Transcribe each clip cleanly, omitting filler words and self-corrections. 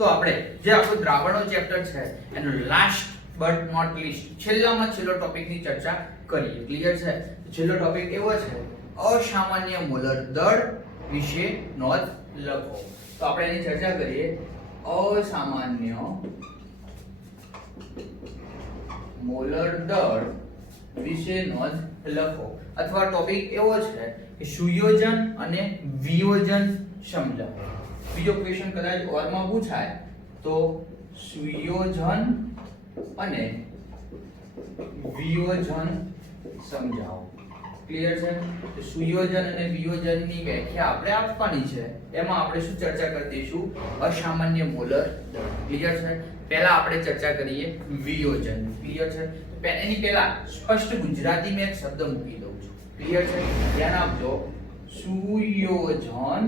તો આપણે જે આપણું દ્રાવણો ચેપ્ટર છે એનો લાસ્ટ બટ નોટ લીસ્ટ છેલ્લામાં છેલ્લો ટોપિકની ચર્ચા કરીએ. ક્લિયર છે? છેલ્લો ટોપિક એવો છે અસામાન્ય મોલર દળ વિશે નોંધ લખો. તો આપણે એની ચર્ચા કરીએ. અસામાન્ય મોલર દળ વિશે નોંધ લખો. અથવા ટોપિક એવો છે કે સુયોજન અને વિયોજન સમજાવો. બીજો ક્વેશ્ચન કદાચ ઓરમાં પૂછાય તો સુયોજન અને વિયોજન સમજાવો. ક્લિયર છે? તો સુયોજન અને વિયોજનની વ્યાખ્યા આપણે આપવાની છે. એમાં આપણે શું ચર્ચા કરી દઈશું? અસામાન્ય મોલર દળ. ક્લિયર છે? પહેલા આપણે ચર્ચા કરીએ વિયોજન. ક્લિયર છે? એની પહેલા સ્પષ્ટ ગુજરાતી મેં એક શબ્દ મૂકી દઉં છું. ક્લિયર છે? ધ્યાન આપજો. સુયોજન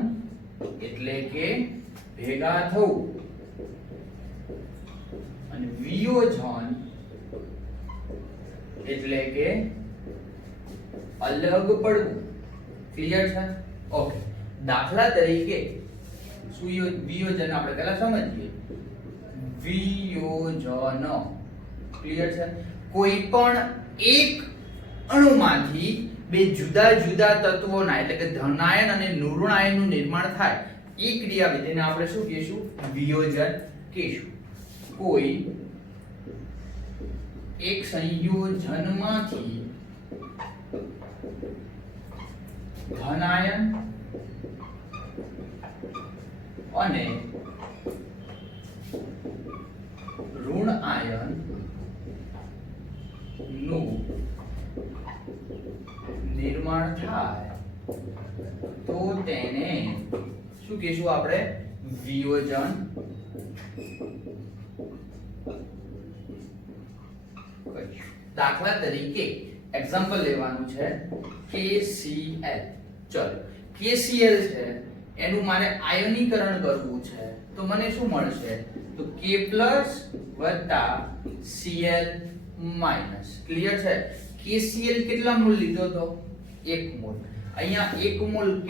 એટલે કે ભેગા થવું અને વિયોજન એટલે કે અલગ પડવું. ક્લિયર છે? ઓકે. દાખલા તરીકે વિયોજન આપણે પહેલા સમજીએ. વિયોજન ક્લિયર છે? કોઈ પણ એક અણુમાંથી બે જુદા જુદા તત્વોના એટલે કે ધનાયન અને ઋણાયનનું નિર્માણ થાય એ ક્રિયાવિધિને આપણે શું કહીશું? વિયોજન કહીશું. કોઈ એક સંયોજનમાંથી ધનાયન અને ઋણાયન નું નિર્માણ થાય તો તેને શું કહીશું આપણે? વિયોજન. દાખલા તરીકે એક્ઝામ્પલ લેવાનું છે KCl. ચલો KCl છે એનું મારે આયનીકરણ કરવું છે તો મને શું મળશે? તો K+ + Cl-. ક્લિયર છે? KCl કેટલા મોલ લીધો તો? 1 મોલ. અહીંયા 1 મોલ K+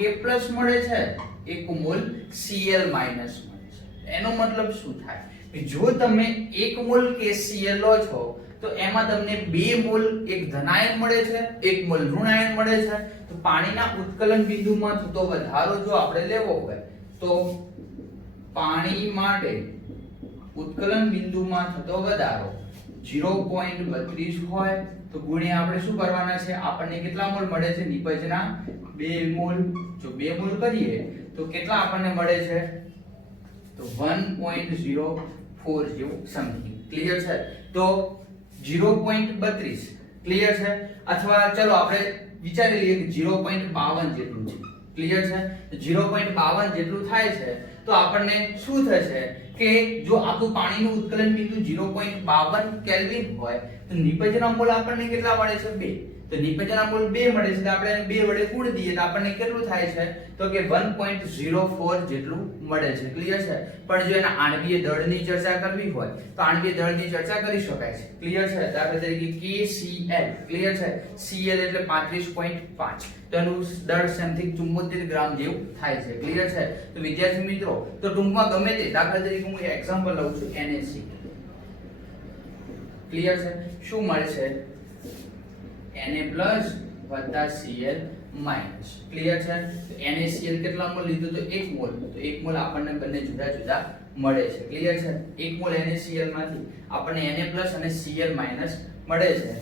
મળે છે, 1 મોલ Cl- મળે છે. એનો મતલબ શું થાય? જો તમે 1 મોલ KCl લો છો તો એમાં તમને 2 મોલ એક ધનાયન મળે છે, 1 મોલ ઋણાયન મળે છે. તો પાણીના ઉત્કલન બિંદુમાં થતો વધારો જો આપણે લેવો હોય તો પાણી માટે ઉત્કલન બિંદુમાં થતો વધારો 0.32 હોય તો ગુણ્યા આપણે શું કરવાના છે? આપણને કેટલા મોલ મળે છે? નિપજના 2 મોલ. જો 2 મોલ કરીએ તો કેટલા આપણને મળે છે? તો 1.04 જેવું સમથિંગ. ક્લિયર છે? તો 0.32. ક્લિયર છે? અથવા ચલો આપણે વિચારી લઈએ કે 0.52 જેટલું છે. ક્લિયર છે? 0.52 જેટલું થાય છે તો આપણને શું થશે કે જો આપણું પાણીનું ઉત્કલન બિંદુ 0.52 કેલ્વિન હોય તો નિપજના મોલ આપણને કેટલા મળે છે? 2. તો નિપજના મોલ 2 મળે છે તો આપણે એને 2 વડે ગુણ દઈએ તો આપણને કેટલું થાય છે? તો કે 1.04 જેટલું મળે છે. ક્લિયર છે? પણ જો એના આણ્વીય દળની ચર્ચા કરવી હોય તો આણ્વીય દળની ચર્ચા કરી શકાય છે. ક્લિયર છે? દાખલા તરીકે KCl. ક્લિયર છે? Cl એટલે 35.5 તો એનું દળ સમથિંગ 74 ગ્રામ જેવું થાય છે. ક્લિયર છે? તો વિદ્યાર્થી મિત્રો તો ટૂંકમાં ગમે તે દાખલા તરીકે હું એક્ઝામ્પલ લઉં છું NaCl. ક્લિયર છે? શું મળે છે? Na+ + Cl-. ક્લિયર છે? તો NaCl કેટલા મોલ લીધું? તો 1 મોલ. તો 1 મોલ આપણને બંને જુદા જુદા મળે છે. ક્લિયર છે? 1 મોલ NaCl માંથી આપણને Na+ અને Cl- મળે છે.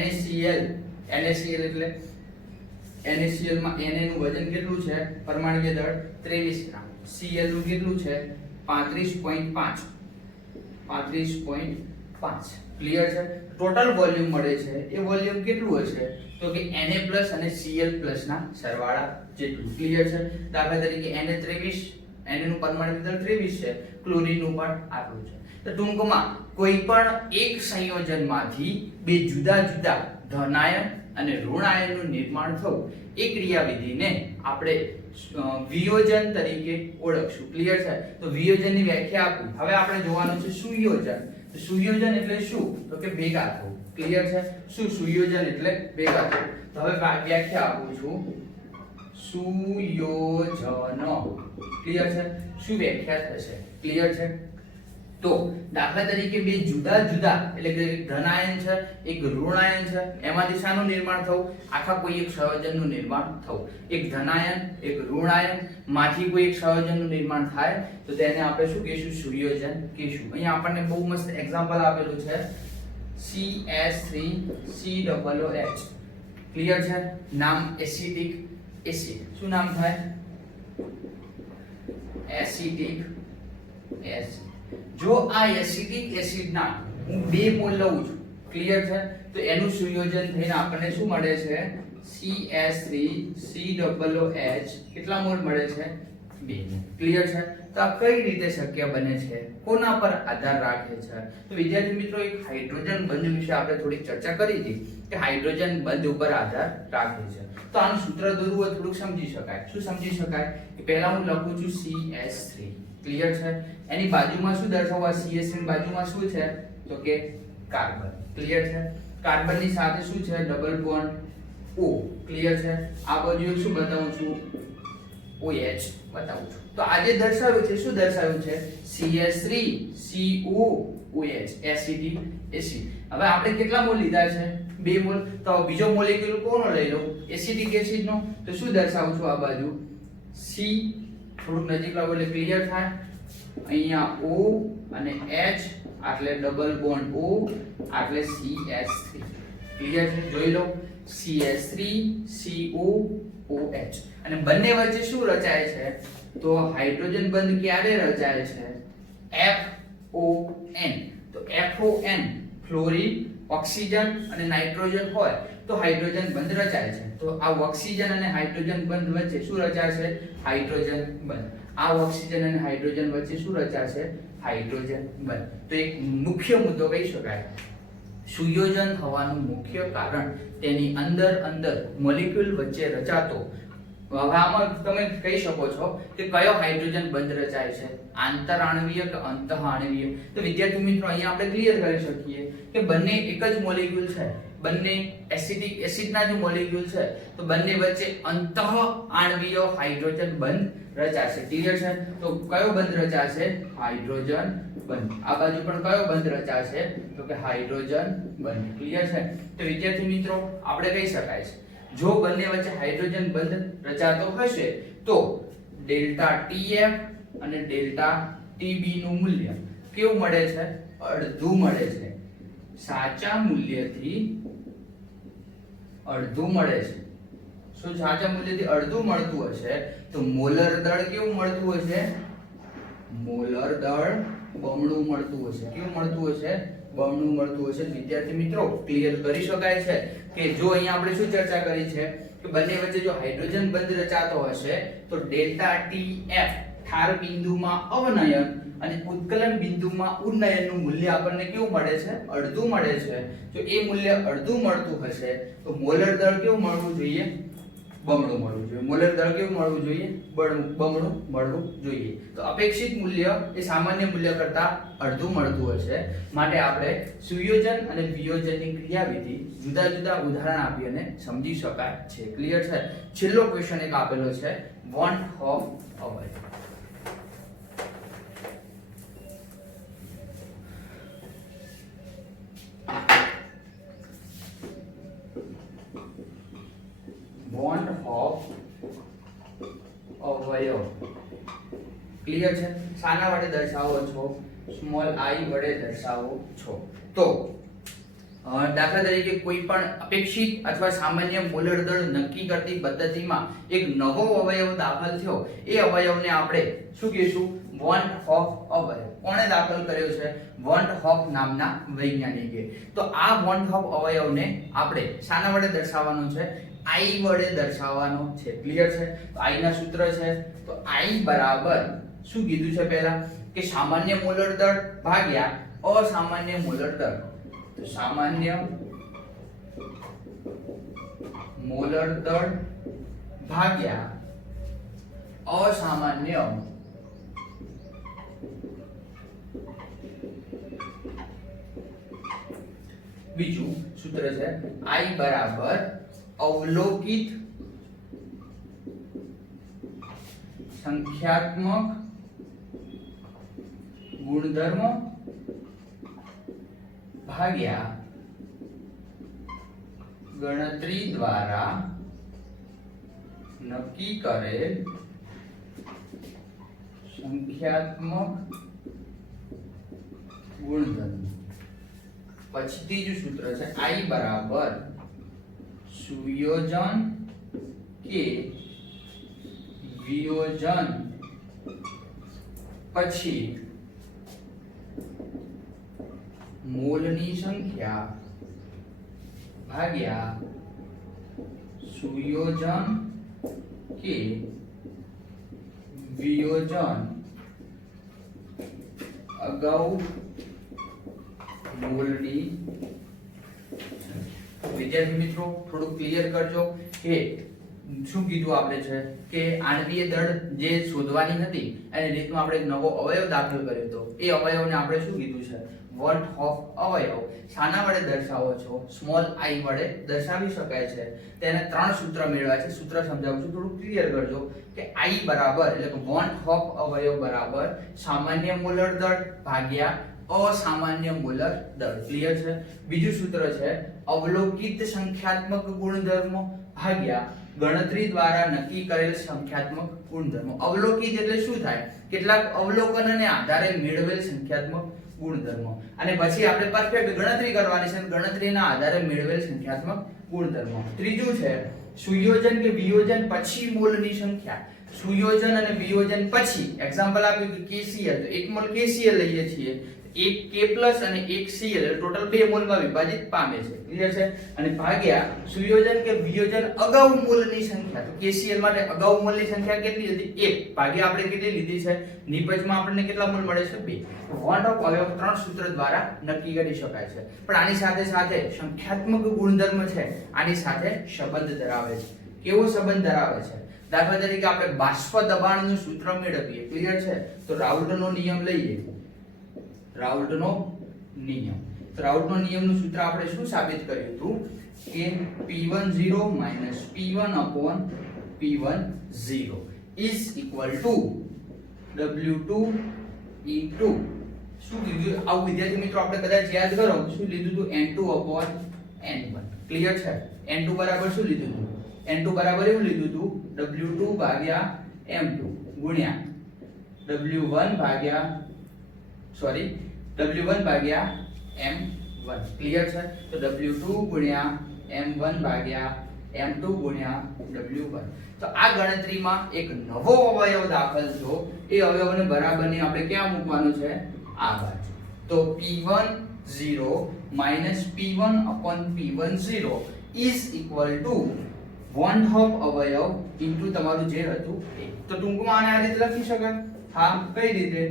NaCl એટલે NaCl માં Na નું વજન કેટલું છે? પરમાણ્વીય દળ 23 ગ્રામ. Cl નું કેટલું છે? 35.5. ક્લિયર છે? ટોટલ વોલ્યુમ મળે છે એ વોલ્યુમ કેટલું હશે? તો કે Na+ અને Cl+ ના સરવાળા જેટલું. ક્લિયર છે? દાખલા તરીકે Na નું પરમાણુ દળ 23 છે, ક્લોરીન નું પણ આટલું છે. તો ટૂંકમાં કોઈ પણ એક સંયોજનમાંથી બે જુદા જુદા ધનાયન અને ઋણાયનનું નિર્માણ થવું એ ક્રિયાવિધિને આપણે વિયોજન તરીકે ઓળખશું. ક્લિયર છે? તો વિયોજનની વ્યાખ્યા આપું. હવે આપણે જોવાનું છે સુયોજન. તો સુયોજન એટલે શું? તો કે ભેગા થવું. ક્લિયર છે? શું સુયોજન એટલે ભેગા થવું. તો હવે વ્યાખ્યા આપું છું. સુયોજન. ક્લિયર છે? શું વ્યાખ્યા થશે? ક્લિયર છે? તો દાખલા તરીકે બે જુદા જુદા એટલે કે એક ધનાયન છે એક ઋણાયન છે, એમાંથી શાનું નિર્માણ થવું? આખા કોઈ એક સંયોજનનું નિર્માણ થવું. એક ધનાયન એક ઋણાયન માંથી કોઈ એક સંયોજનનું નિર્માણ થાય તો તેને આપણે શું કહીશું? સુયોજન કહીશું. અહીંયા આપણને બહુ મસ્ત એક્ઝામ્પલ આપેલું છે CH3COOH. ક્લિયર છે? નામ એસિટિક એસિડ. શું નામ થાય? Acetic acid. જો આ એસિટિક એસિડ ના હું 2 મોલ લઉં છું, ક્લિયર છે, તો એનું સંયોજન થઈને આપણને શું મળે છે? CH3COOH. કેટલા મોલ મળે છે? 2 મોલ. ક્લિયર છે? તો આ કઈ રીતે શક્ય બને છે? કોના પર આધાર રાખે છે? તો વિદ્યાર્થી મિત્રો, એક હાઇડ્રોજન બંધ વિશે આપણે થોડી ચર્ચા કરી હતી કે હાઇડ્રોજન બંધ ઉપર આધાર રાખે છે. તો આનું સૂત્ર દોરવું હોય થોડુંક સમજી શકાય. શું સમજી શકાય? કે પહેલા હું લખું છું CH3. ક્લિયર છે? એની બાજુમાં શું દર્શાવવા? CH3 ની બાજુમાં શું છે? તો કે કાર્બન. ક્લિયર છે? કાર્બનની સાથે શું છે? Double bond O. ક્લિયર છે? આ બાજુ એક શું બતાવું છું? OH બતાવું છું. તો આજે દર્શાવ્યું છે, શું દર્શાવ્યું છે? CH3COOH, acidic acid. હવે આપણે કેટલા મોલ લીધા છે? 2 મોલ. તો બીજો મોલેક્યુલ કોનો લઈ લો? એસિડિક એસિડ નો. તો શું દર્શાવું છું? આ બાજુ C, થોડુંક નજીક લાવો એટલે ક્લિયર થાય. અહીંયા O અને H, એટલે ડબલ બોન્ડ O, એટલે CH3. ક્લિયર છે? જોઈ લો, CH3COOH. અને બંને વચ્ચે શું રચાય છે? તો હાઇડ્રોજન બંધ ક્યારે રચાય છે? FON. તો FON ફ્લોરિન, ઓક્સિજન અને નાઇટ્રોજન હોય તો હાઇડ્રોજન બંધ રચાય છે. તો આ ઓક્સિજન અને હાઇડ્રોજન બંધ વચ્ચે શું રચાશે? હાઇડ્રોજન બંધ. આ ઓક્સિજન અને હાઇડ્રોજન વચ્ચે શું રચાશે? હાઇડ્રોજન બંધ. તો એક મુખ્ય મુદ્દો કહી શકાય, સુયોજન થવાનું મુખ્ય કારણ તેની અંદર મોલેક્યુલ વચ્ચે રચાતો. હવે આમાં તમે કહી શકો છો કે કયો હાઇડ્રોજન બંધ રચાય છે? આંતરાણવીય કે અંતઃઆણવીય? તો વિદ્યાર્થી મિત્રો, અહીંયા આપણે ક્લિયર કરી શકીએ કે બંને એક જ મોલેક્યુલ છે, બંને એસિડિક એસિડના જે મોલેક્યુલ છે, તો બંને વચ્ચે અંતઃઆણવીય હાઇડ્રોજન બંધ રચાશે. ક્લિયર છે? તો કયો બંધ રચાશે? હાઇડ્રોજન બંધ. આ બાજુ પણ કયો બંધ રચાશે? તો કે હાઇડ્રોજન બંધ. ક્લિયર છે? તો વિદ્યાર્થી મિત્રો, આપણે કહી શકાય છે જો બંને વચ્ચે હાઇડ્રોજન બંધ રચાતો હશે તો ડેલ્ટા TF અને ડેલ્ટા TB નું મૂલ્ય કેવું મળે છે? અડધું મળે છે. સાચા મૂલ્યથી અડધું મળે છે. શું સાચા મૂલ્યથી અડધું મળતું હશે તો મોલર દળ કેવું મળતું હશે? મોલર દળ બમણું મળતું હશે. કેવું મળતું હશે? બમણું મળતું હશે. વિદ્યાર્થી મિત્રો, ક્લિયર કરી શકાય છે કે જો અહીંયા આપણે શું ચર્ચા કરી છે કે બંને વચ્ચે જો હાઇડ્રોજન બંધ રચાતો હશે તો ડેલ્ટા TF ઠાર બિંદુમાં અવનયન અને ઉત્કલન બિંદુમાં ઉન્નયનનું મૂલ્ય આપણને કેવું મળે છે? અડધું મળે છે. જો એ મૂલ્ય અડધું મળતું હશે તો મોલર દળ કેવું મળવું જોઈએ? બમણું મળવું જોઈએ. મોલર દળ કેવું મળવું જોઈએ? બમણું મળવું જોઈએ. તો અપેક્ષિત મૂલ્ય એ સામાન્ય મૂલ્ય કરતા અડધું મળતું હશે. માટે આપણે સુયોજન અને વિયોજનની ક્રિયાવિધિ જુદા જુદા ઉદાહરણ આપી અને સમજી શકાય છે. ક્લિયર છે? છેલ્લો ક્વેશ્ચન એક આપેલો છે, વોન્ટ ઓફ અવયવ. બોન્ડ ઓફ અવયવ. ક્લિયર છે? શાના વડે દર્શાવો છો? સ્મોલ I વડે દર્શાવો છો. તો દાખલા તરીકે કોઈ પણ અપેક્ષિત અથવા સામાન્ય મોલર દળ નક્કી કરતી પદ્ધતિમાં એક નવો અવયવ દાખલ થયો, એ અવયવને આપણે શું કહીશું? વોન્ટ ઓફ અવયવ. કોણે દાખલ કર્યો છે? વોન્ટ ઓફ નામના વૈજ્ઞાનિકે. તો આ વોન્ટ ઓફ અવયવને આપણે શાના વડે દર્શાવવાનો છે? I વડે દર્શાવવાનો છે. ક્લિયર છે? તો I ના સૂત્ર છે, તો I બરાબર શું કીધું છે પહેલા? કે સામાન્ય મોલર દળ ભાગ્યા અસામાન્ય મોલર દળ. તો સામાન્ય મોલર દળ ભાગ્યા અસામાન્ય બીજું સૂત્ર છે I બરાબર અવલોકિત સંખ્યાત્મક ગુણધર્મ ભાગ્યા ગણતરી દ્વારા નક્કી કરેલ સંખ્યાત્મક ગુણધર્મ. પછી ત્રીજું સૂત્ર છે I બરાબર સુયોજન કે વિયોજન પછી મોલની સંખ્યા ભાગ્યા સુયોજન કે વિયોજન અગાઉ મોલની. વિદ્યાર્થી મિત્રો થોડું ક્લિયર કરજો કે શું કીધું આપણે છે કે આણ્વીય દળ જે શોધવાની હતી એની રીતમાં આપણે એક નવો અવયવ દાખલ કર્યો હતો. એ અવયવને આપણે શું કીધું છે? વન ઓફ અવયવ. શાના વડે દર્શાવો છો? સ્મોલ આઈ વડે દર્શાવી શકાય છે. તેને ત્રણ સૂત્ર મેળવ્યા છે. સૂત્ર સમજાવું છું, થોડું ક્લિયર કરજો કે આઈ બરાબર એટલે કે વન ઓફ અવયવ બરાબર સામાન્ય મોલર દળ ભાગ્યા અસામાન્ય મોલર દળ. ક્લિયર છે? બીજું સૂત્ર છે અવલોકિત સંખ્યાત્મક ગુણધર્મો ભાગ્યા ગણતરી દ્વારા નક્કી કરેલ સંખ્યાત્મક ગુણધર્મો. અવલોકિત એટલે શું થાય? કેટલાક અવલોકનને આધારે મેળવેલ સંખ્યાત્મક ગુણધર્મો. અને પછી આપણે પરફેક્ટ ગણતરી કરવાની છે. ગણતરીના આધારે મેળવેલ સંખ્યાત્મક ગુણધર્મો. ત્રીજું છે સુયોજન કે વિયોજન પછી મોલની સંખ્યા. સુયોજન અને વિયોજન પછી એક્ઝામ્પલ આપ્યું કે KCl, તો 1 મોલ KCl લઈએ છીએ, 1 K+ અને 1 Cl ટોટલ 2 મોલમાં વિભાજિત પામે છે. ક્લિયર છે? અને ભાગ્યા સુયોજન કે વિયોજન અગાઉ મોલની સંખ્યા. તો KCl માટે અગાઉ મોલની સંખ્યા કેટલી હતી? 1 ભાગ્યા આપણે કેટલી લીધી છે? નિપજમાં આપણને કેટલા મોલ મળે છે? 2. વન ઓફ અવયવ ત્રણ સૂત્ર દ્વારા નક્કી કરી શકાય છે. પણ આની સાથે સાથે સંખ્યાત્મક ગુણધર્મ છે આની સાથે સંબંધ ધરાવે છે. કેવો સંબંધ ધરાવે છે? દાખલા તરીકે આપણે બાષ્પ દબાણનું સૂત્ર મેળવીએ. ક્લિયર છે? તો રાઉલ્ટનો નિયમ લઈએ. રાઉલ્ટનો નિયમ. તો રાઉલ્ટનો નિયમનું સૂત્ર આપણે શું સાબિત કર્યું હતું કે P10 P1/P10 is equal to W2 into શું કીધું? આવું વિદ્યાર્થી મિત્રો આપણે કદાચ યાદ કરો શું લીધું હતું? N2/N1. ક્લિયર છે? N2 બરાબર શું લીધું હતું? N2 બરાબર એવું લીધું હતું W2 ભાગ્યા M2 ગુણ્યા W1 ભાગ્યા M1. ક્લિયર છે? તો W2 ગુણ્યા M1 ભાગ્યા M2 ગુણ્યા W1. તો આ ગણતરીમાં એક નવો અવયવ દાખલ થયો. એ અવયવને બરાબરની આપણે ક્યાં મૂકવાનું છે? આ બાજુ. તો P10 P1/P10 is equal to one of અવયવ ઇન્ટુ તમારું જે હતું એ. તો ટૂંકમાં આને આ રીતે લખી શકાય. હા, કઈ રીતે?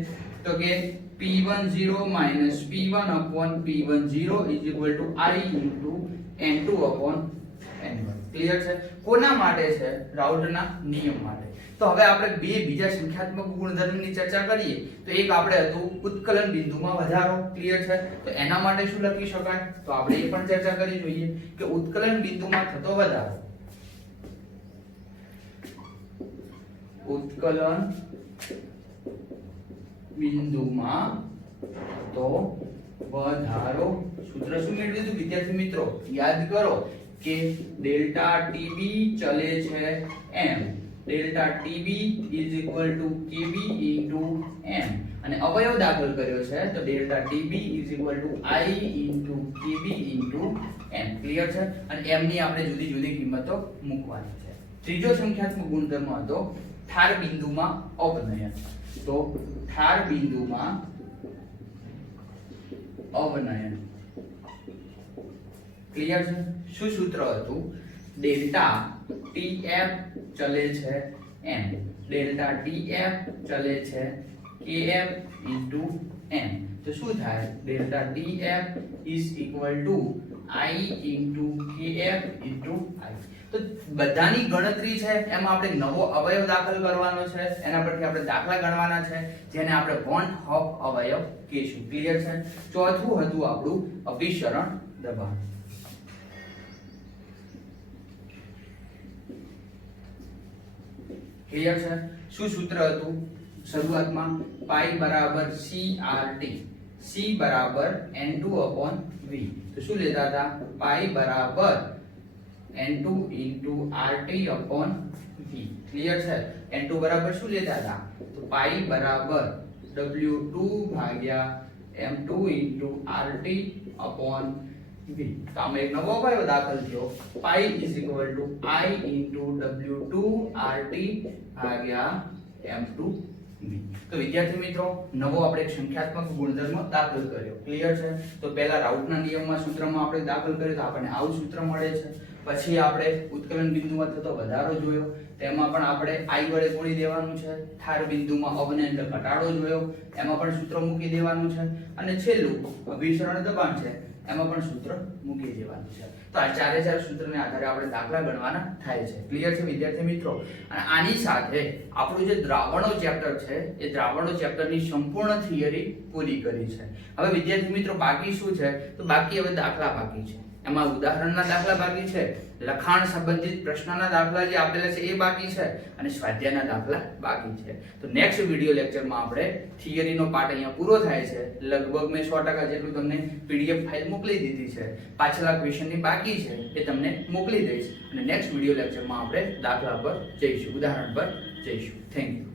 તો કે P10 P1/P10 is equal to I into N2/N1. Clear છે? કોના માટે છે? રાઉલ્ટના નિયમ માટે. તો હવે આપણે બે બીજા સંખ્યાત્મક ગુણધર્મની ચર્ચા કરીએ. તો એક આપણે હતું ઉત્કલન બિંદુમાં વધારો. ક્લિયર છે? તો એના માટે શું લખી શકાય? તો આપણે એ પણ ચર્ચા કરી જોઈએ કે ઉત્કલન બિંદુમાં થતો વધારો. ઉત્કલન બિંદુમાં તો વધારો. સૂત્ર શું મેળવ્યું હતું વિદ્યાર્થી મિત્રો? યાદ કરો કે ડેલ્ટા TB ચલે છે m. Delta TB is equal to KB into m. અને અવયવ દાખલ કર્યો છે તો delta TB is equal to I into KB into m. Clear છે? અને m ની આપણે જુદી જુદી કિંમતો મૂકવાની છે. ત્રીજો સંખ્યાત્મક ગુણધર્મ હતો ઠાર બિંદુમાં અવનયન. તો ઠાર બિંદુમાં અવનયન. ક્લિયર છે? શું સૂત્ર હતું? ડેલ્ટા TF ચલે છે m. ડેલ્ટા TF ચલે છે KF into m. તો શું થાય? Delta TF is equal to I into KF into I. તો બધાની ગણતરી છે એમાં આપણે નવો અવયવ દાખલ કરવાનો છે. એના પરથી આપણે દાખલા ગણવાના છે જેને આપણે વન ઓફ અવયવ કહીશું. ક્લિયર છે? ચોથું હતું આપણું અભિસરણ દબાણ. ક્લિયર છે? શું સૂત્ર હતું? શરૂઆતમાં પાઈ બરાબર CRT, C બરાબર N2/V. તો શું લેતા હતા? પાઈ બરાબર N2 * RT/V. ક્લિયર છે? N2 બરાબર શું લેતા હતા? તો પાઈ બરાબર W2 / M2 * RT/V. તો આમાં એક નવો કયો દાખલ થયો? પાઈ = I * W2 RT / M2V. તો વિદ્યાર્થી મિત્રો, નવો આપણે એક સંખ્યાત્મક ગુણધર્મ દાખલ કર્યો. ક્લિયર છે? તો પહેલા રાઉટના નિયમમાં સૂત્રમાં આપણે દાખલ કર્યો તો આપણને આવું સૂત્ર મળે છે. પછી આપણે ઉત્કલન બિંદુમાં થતો વધારો જોયો, તેમાં પણ આપણે I વડે ગુણી દેવાનું છે. ઠાર બિંદુમાં અવનય એટલે ઘટાડો જોયો, એમાં પણ સૂત્ર મૂકી દેવાનું છે. અને છેલ્લું અભિસરણ દબાણ છે, એમાં પણ સૂત્ર મૂકી દેવાનું છે. તો આ ચારે ચાર સૂત્રને આધારે આપણે દાખલા ગણવાના થાય છે. ક્લિયર છે વિદ્યાર્થી મિત્રો? અને આની સાથે આપણું જે દ્રાવણો ચેપ્ટર છે, એ દ્રાવણો ચેપ્ટરની સંપૂર્ણ થિયરી પૂરી કરી છે. હવે વિદ્યાર્થી મિત્રો બાકી શું છે? તો બાકી હવે દાખલા બાકી છે. એમાં ઉદાહરણના દાખલા બાકી છે, લખાણ સંબંધિત પ્રશ્નના દાખલા જે આપેલા છે એ બાકી છે, અને સ્વાધ્યાયના દાખલા બાકી છે. તો નેક્સ્ટ વિડિયો લેક્ચરમાં આપણે થિયરીનો પાર્ટ અહીંયા પૂરો થાય છે. લગભગ મેં 100% જેટલું તમને PDF ફાઇલ મોકલી દીધી છે. પાછલા ક્વેશ્ચનની બાકી છે એ તમને મોકલી દઈશ, અને નેક્સ્ટ વિડિયો લેક્ચરમાં આપણે દાખલા પર જઈશું, ઉદાહરણ પર જઈશું. Thank you.